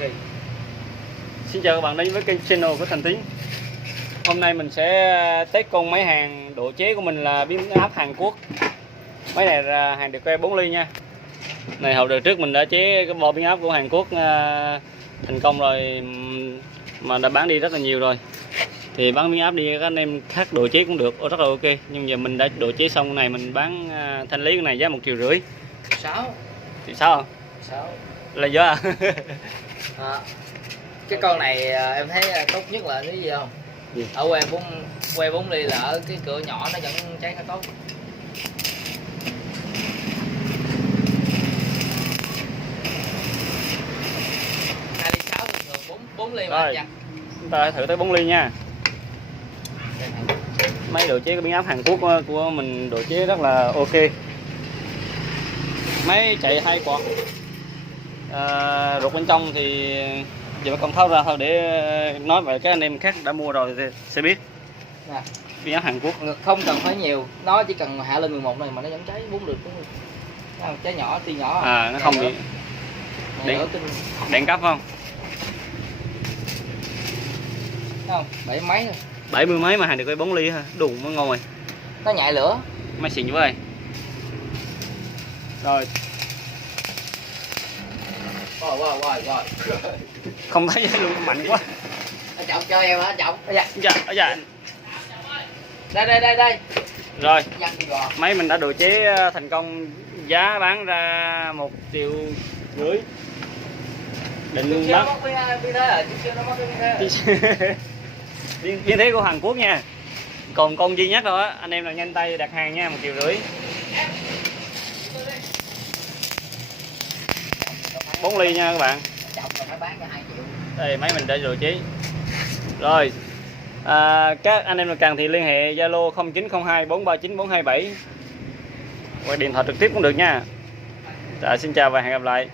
Ok. Xin chào các bạn đến với kênh channel của Thành Tiến. Hôm nay mình sẽ test con máy hàng độ chế của mình là biến áp Hàn Quốc. Máy này là hàng được que 4 ly nha. Này hồi đợt trước mình đã chế cái bo biến áp của Hàn Quốc thành công rồi, mà đã bán đi rất là nhiều rồi. Thì bán biến áp đi các anh em khác độ chế cũng được, rất là ok. Nhưng giờ mình đã độ chế xong cái này mình bán thanh lý cái này giá 1,5 triệu. 6. Thì sao không? 6. Là giá à? Cái con này em thấy tốt nhất là cái gì không? Gì? Ở que 4 ly là ở cái cửa nhỏ nó vẫn cháy nó tốt. Hai ly 6 thường thường 4 ly mà chặt. Chúng ta thử tới 4 ly nha. Máy độ chế cái biến áp Hàn Quốc của mình độ chế rất là ok. Máy chạy 2 quạt. Ruột bên trong thì giờ con tháo ra thôi để nói về các anh em khác đã mua rồi thì sẽ biết. Nè, biến áp Hàn Quốc không cần phải nhiều, nó chỉ cần hạ lên 11 này mà nó vẫn cháy 4 được. Cháy nhỏ ti nhỏ. Nó không bị đèn cấp không? Không, 70 mấy thôi. 70 mấy mà hàng được cái 4 ly ha, đùng mới ngon rồi. Nó nhại lửa. Máy xịn với. Rồi. Rồi. Không thấy luôn, mạnh quá. Nó chọc cho em hả, chọc. Dạ. Đây. Rồi. Máy mình đã độ chế thành công, giá bán ra 1,5 triệu. Định bán biến thế của Hàn Quốc nha. Còn con duy nhất thôi á, anh em nào nhanh tay đặt hàng nha, 1,5 triệu. 4 ly nha các bạn. Đây máy mình đã độ chế. Rồi. Các anh em nào cần thì liên hệ Zalo 0902 439 427 hoặc điện thoại trực tiếp cũng được nha. Xin chào và hẹn gặp lại.